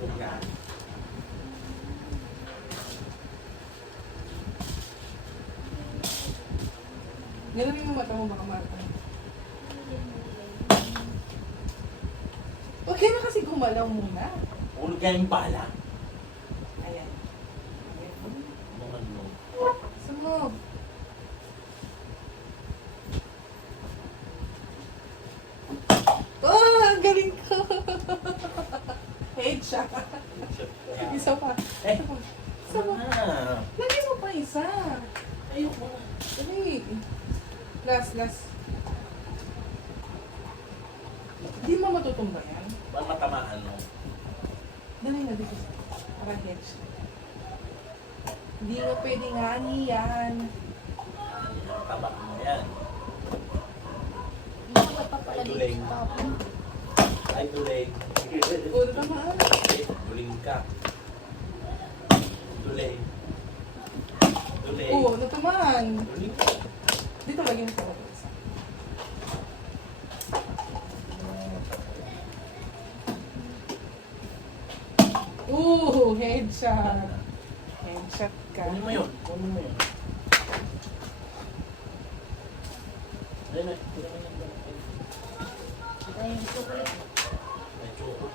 Yan. Galawin mo mata mo baka mata. Huwag ka na kasi gumalaw muna. Huwag kayong bala. Ayan. Mga no. Sumog. Oh, ang galing ko. Headshot. Isa pa. Eh, Isa pa. Isa pa. Lagyan mo pa isa. Ayoko na. Dali. Last. Hindi mo matutumba yan. Ba't matamaan no? Dali na dito. Para headshot. Hindi nga pwede nga yan. Taba mo yan. Dapat pa pala dito tapon. Ay, duling. O, naman. Eh, duling ka. Duling. Duling. Oo, natamaan. Duling ka. Dito lagyan mo sa isa. Ooh, headshot. Headshot ka. Kunin mo yun. Kunin mo yun. Ayun na. Tira mo yan. Ay, ito ko. May choco.